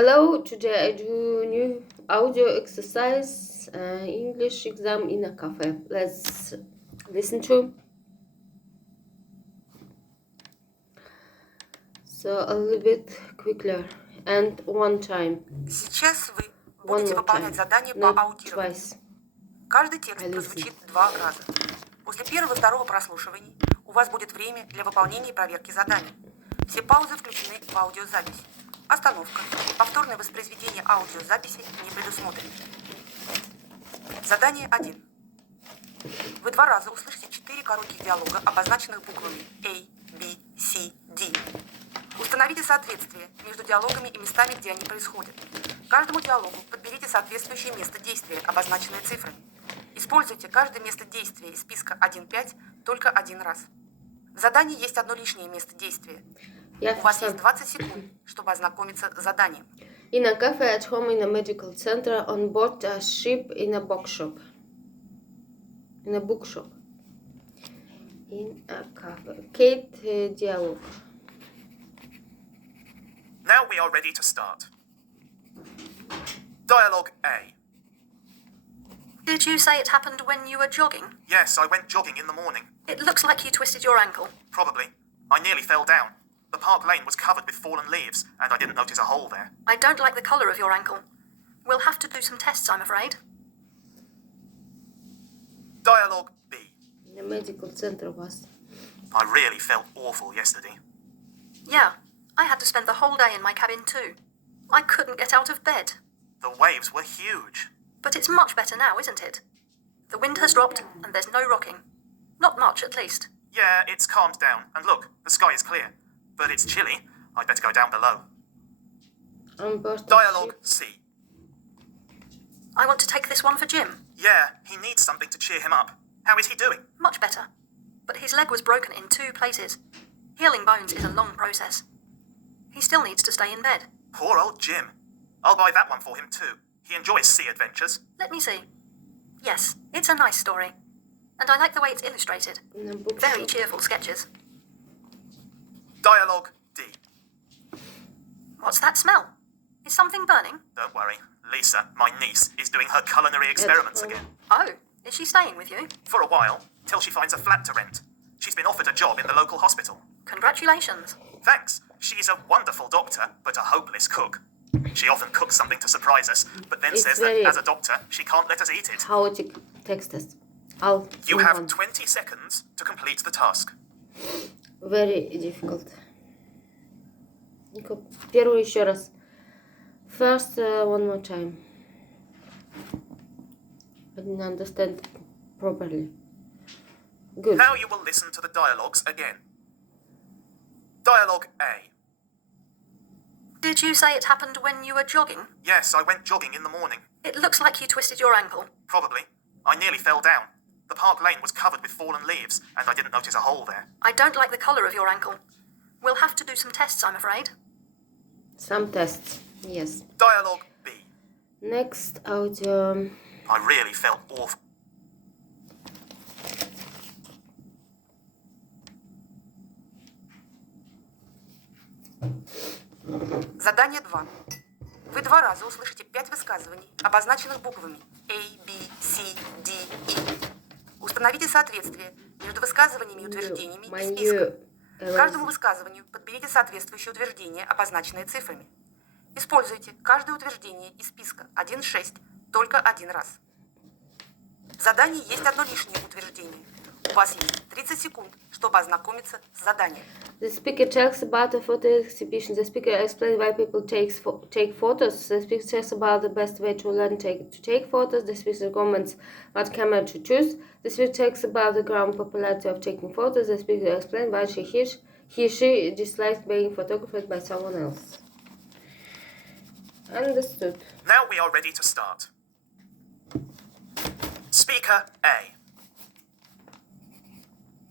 Hello, today I do new audio exercise, English exam in a cafe. Let's listen to. So a little bit quicker and one time. Сейчас вы One будете more выполнять time. задание по Not аудированию. twice. Каждый текст I listen. прозвучит 2 раза. После первого и второго прослушиваний у вас будет время для выполнения и проверки заданий. Все паузы включены в аудиозапись. Остановка, повторное воспроизведение аудиозаписи не предусмотрено. Задание 1. Вы 2 раза услышите 4 коротких диалога, обозначенных буквами A, B, C, D. Установите соответствие между диалогами и местами, где они происходят. Каждому диалогу подберите соответствующее место действия, обозначенное цифрами. Используйте каждое место действия из списка 1-5 только один раз. В задании есть одно лишнее место действия. У вас есть 20 секунд, чтобы ознакомиться с заданием. In a cafe, at home, in a medical center, on board a ship, in a bookshop. In a bookshop. In a cafe. Kate, dialogue. Now we are ready to start. Dialogue A. Did you say it happened when you were jogging? Yes, I went jogging in the morning. It looks like you twisted your ankle. Probably. I nearly fell down. The park lane was covered with fallen leaves, and I didn't notice a hole there. I don't like the colour of your ankle. We'll have to do some tests, I'm afraid. Dialogue B. The medical center was. I really felt awful yesterday. Yeah, I had to spend the whole day in my cabin too. I couldn't get out of bed. The waves were huge. But it's much better now, isn't it? The wind has dropped and there's no rocking. Not much, at least. Yeah, it's calmed down, and look, the sky is clear. But it's chilly. I'd better go down below. On board the Dialogue ship. C. I want to take this one for Jim. Yeah, he needs something to cheer him up. How is he doing? Much better. But his leg was broken in 2 places. Healing bones is a long process. He still needs to stay in bed. Poor old Jim. I'll buy that one for him too. He enjoys sea adventures. Let me see. Yes, it's a nice story. And I like the way it's illustrated. In a bookshop. Very cheerful sketches. Dialogue D. What's that smell? Is something burning? Don't worry. Lisa, my niece, is doing her culinary experiments again. Oh, is she staying with you? For a while, till she finds a flat to rent. She's been offered a job in the local hospital. Congratulations. Thanks. She's a wonderful doctor, but a hopeless cook. She often cooks something to surprise us, but then It's says very- that as a doctor, she can't let us eat it. Chaotic text. I'll You move have on. 20 seconds to complete the task. Very difficult. Первый еще раз. First, one more time. I didn't understand properly. Good. Now you will listen to the dialogues again. Dialogue A. Did you say it happened when you were jogging? Yes, I went jogging in the morning. It looks like you twisted your ankle. Probably. I nearly fell down. The park lane was covered with fallen leaves, and I didn't notice a hole there. I don't like the colour of your ankle. We'll have to do some tests, I'm afraid. Some tests. Yes. Dialogue B. Next audio. I really felt awful. Задание 2. Вы 2 раза услышите 5 высказываний, обозначенных буквами A, B, C, D, E. Установите соответствие между высказываниями и утверждениями из списка. К каждому высказыванию подберите соответствующее утверждение, обозначенное цифрами. Используйте каждое утверждение из списка 1-6 только один раз. В задании есть одно лишнее утверждение. У вас есть 30 секунд, чтобы ознакомиться с заданием. The speaker talks about the photo exhibition. The speaker explains why people take photos. The speaker talks about the best way to learn to take photos. The speaker comments what camera to choose. The speaker talks about the growing popularity of taking photos. The speaker explains why she dislikes being photographed by someone else. Understood. Now we are ready to start. Speaker A.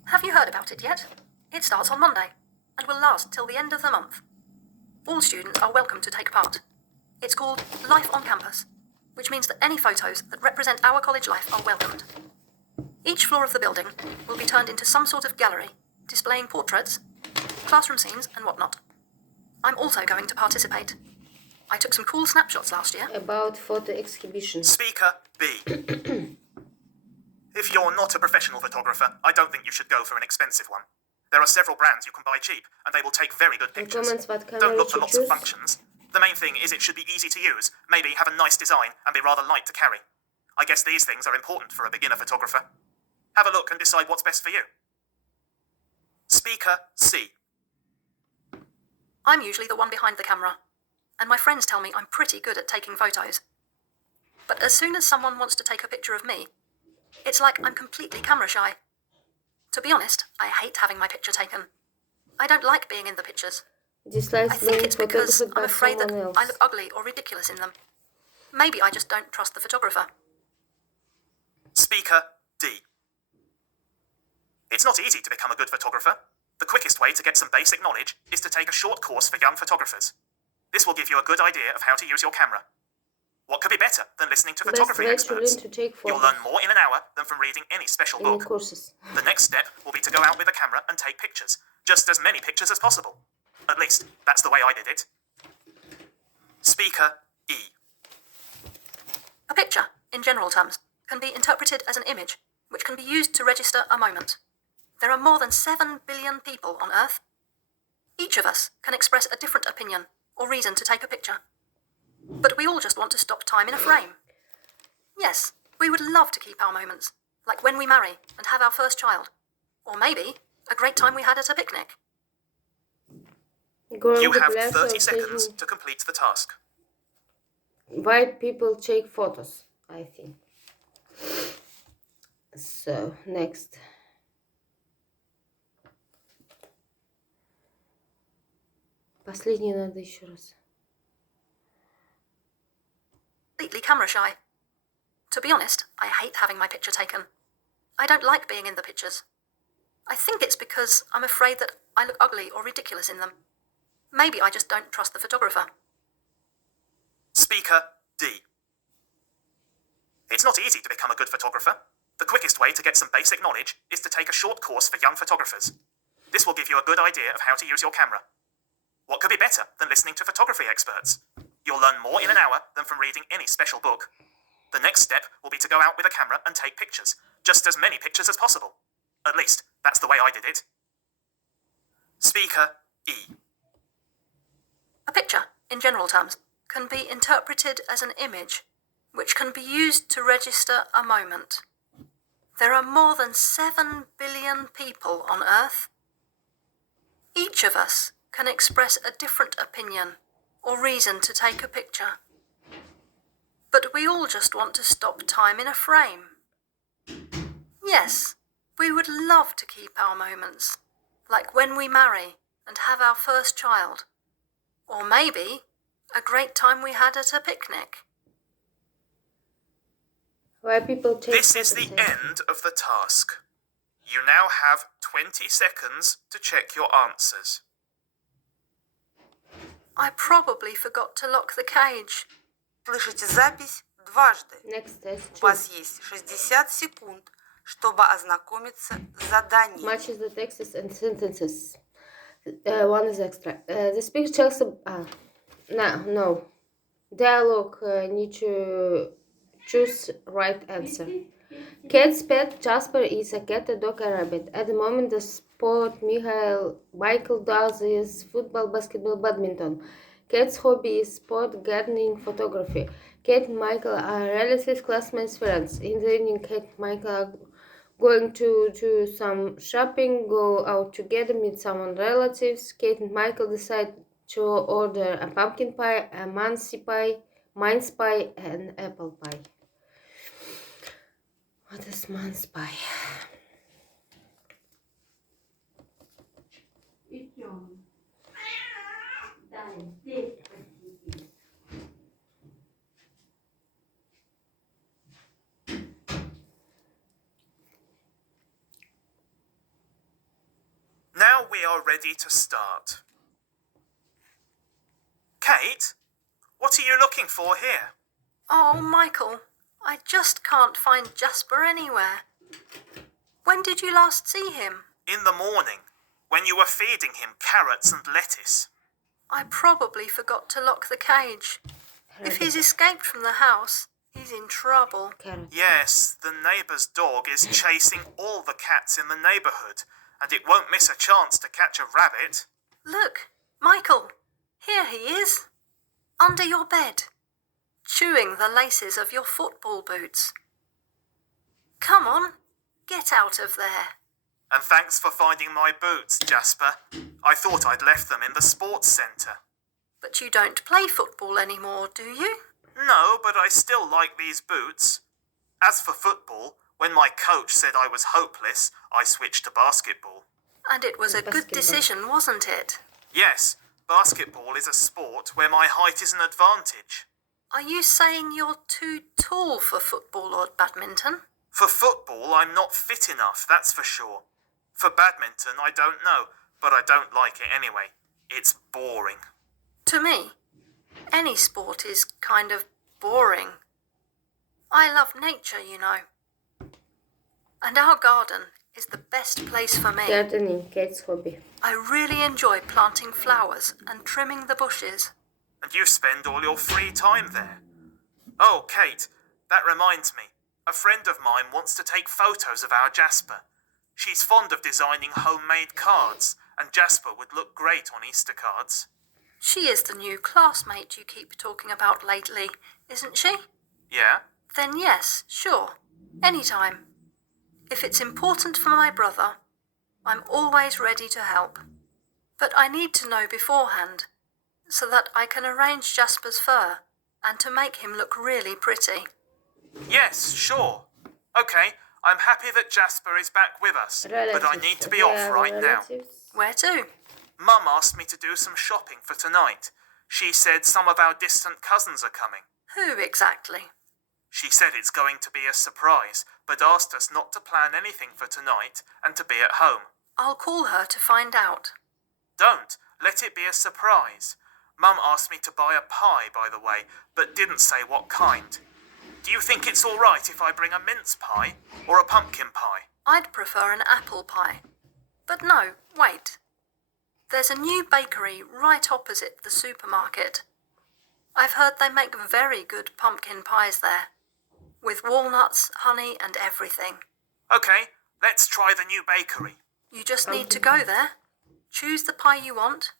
Have you heard about it yet? It starts on Monday and will last till the end of the month. All students are welcome to take part. It's called Life on Campus, which means that any photos that represent our college life are welcomed. Each floor of the building will be turned into some sort of gallery, displaying portraits, classroom scenes and whatnot. I'm also going to participate. I took some cool snapshots last year. About photo exhibition. Speaker B. If you're not a professional photographer, I don't think you should go for an expensive one. There are several brands you can buy cheap, and they will take very good pictures. Comments what camera Don't look for to lots of choose. functions. The main thing is it should be easy to use, maybe have a nice design, and be rather light to carry. I guess these things are important for a beginner photographer. Have a look and decide what's best for you. Speaker C. I'm usually the one behind the camera, and my friends tell me I'm pretty good at taking photos. But as soon as someone wants to take a picture of me, it's like I'm completely camera shy. To be honest, I hate having my picture taken. I don't like being in the pictures. Dislikes I think being it's because photographed by I'm afraid that someone else. I look ugly or ridiculous in them. Maybe I just don't trust the photographer. Speaker D. It's not easy to become a good photographer. The quickest way to get some basic knowledge is to take a short course for young photographers. This will give you a good idea of how to use your camera. What could be better than listening to Best photography way to experts? learn to take You'll photos. learn more in an hour than from reading any special Any book. courses. The next step will be to go out with a camera and take pictures. Just as many pictures as possible. At least, that's the way I did it. Speaker E. A picture, in general terms, can be interpreted as an image, which can be used to register a moment. There are more than 7 billion people on Earth. Each of us can express a different opinion or reason to take a picture. But we all just want to stop time in a frame. Yes, we would love to keep our moments, like when we marry and have our first child. Or maybe a great time we had at a picnic. Growing You have popularity 30 of seconds taking- to complete the task. Why people take photos, I think. So, next. Последний надо еще раз. Completely camera shy. To be honest, I hate having my picture taken. I don't like being in the pictures. I think it's because I'm afraid that I look ugly or ridiculous in them. Maybe I just don't trust the photographer. Speaker D. It's not easy to become a good photographer. The quickest way to get some basic knowledge is to take a short course for young photographers. This will give you a good idea of how to use your camera. What could be better than listening to photography experts? You'll learn more in an hour than from reading any special book. The next step will be to go out with a camera and take pictures. Just as many pictures as possible. At least, that's the way I did it. Speaker E. A picture, in general terms, can be interpreted as an image, which can be used to register a moment. There are more than 7 billion people on Earth. Each of us can express a different opinion or reason to take a picture. But we all just want to stop time in a frame. Yes, we would love to keep our moments, like when we marry and have our first child. Or maybe a great time we had at a picnic. Why people take This is the photos. end of the task. You now have 20 seconds to check your answers. I probably forgot to lock the cage. Слышите запись дважды. Next test. У вас есть 60 секунд, чтобы ознакомиться с заданием. Matches the texts and sentences. One is extra. The speaker tells no. Dialogue need to choose right answer. Kate's pet Jasper is a cat, a dog, a rabbit. At the moment, the sport Michael does is football, basketball, badminton. Kate's hobby is sport, gardening, photography. Kate and Michael are relatives, classmates, friends. In the evening, Kate and Michael are going to do some shopping, go out together, meet some relatives. Kate and Michael decide to order a pumpkin pie, a mince pie, and apple pie. What is mince pie? Now we are ready to start. Kate, what are you looking for here? Oh, Michael, I just can't find Jasper anywhere. When did you last see him? In the morning, when you were feeding him carrots and lettuce. I probably forgot to lock the cage. If he's escaped from the house, he's in trouble. Carrot. Yes, the neighbour's dog is chasing all the cats in the neighbourhood, and it won't miss a chance to catch a rabbit. Look, Michael, here he is, under your bed, chewing the laces of your football boots. Come on, get out of there. And thanks for finding my boots, Jasper. I thought I'd left them in the sports centre. But you don't play football anymore, do you? No, but I still like these boots. As for football, when my coach said I was hopeless, I switched to basketball. And it was a good Basketball. decision, wasn't it? Yes, basketball is a sport where my height is an advantage. Are you saying you're too tall for football or badminton? For football, I'm not fit enough, that's for sure. For badminton, I don't know, but I don't like it anyway. It's boring. To me, any sport is kind of boring. I love nature, you know. And our garden is the best place for me. Gardening, Kate's hobby. I really enjoy planting flowers and trimming the bushes. And you spend all your free time there. Oh, Kate, that reminds me. A friend of mine wants to take photos of our Jasper. She's fond of designing homemade cards, and Jasper would look great on Easter cards. She is the new classmate you keep talking about lately, isn't she? Yeah? Then yes, sure. Anytime. If it's important for my brother, I'm always ready to help. But I need to know beforehand, so that I can arrange Jasper's fur and to make him look really pretty. Yes, sure. Okay, I'm happy that Jasper is back with us, but I need to be off right now. Where to? Mum asked me to do some shopping for tonight. She said some of our distant cousins are coming. Who exactly? She said it's going to be a surprise, but asked us not to plan anything for tonight and to be at home. I'll call her to find out. Don't. Let it be a surprise. Mum asked me to buy a pie, by the way, but didn't say what kind. Do you think it's all right if I bring a mince pie or a pumpkin pie? I'd prefer an apple pie. But no, wait. There's a new bakery right opposite the supermarket. I've heard they make very good pumpkin pies there, with walnuts, honey and everything. Okay, let's try the new bakery. You just need to go there, choose the pie you want,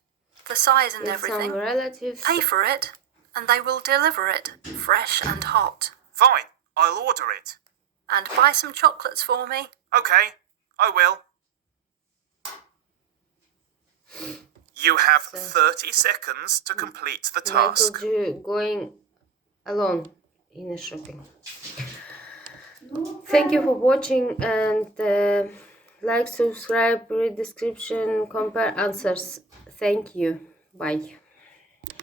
the size and With everything, some relatives. pay for it, and they will deliver it fresh and hot. Fine, I'll order it. And buy some chocolates for me. Okay, I will. You have 30 seconds to complete the task. Michael going alone in a shopping. Thank you for watching, and like, subscribe, read description, compare answers. Thank you. Bye.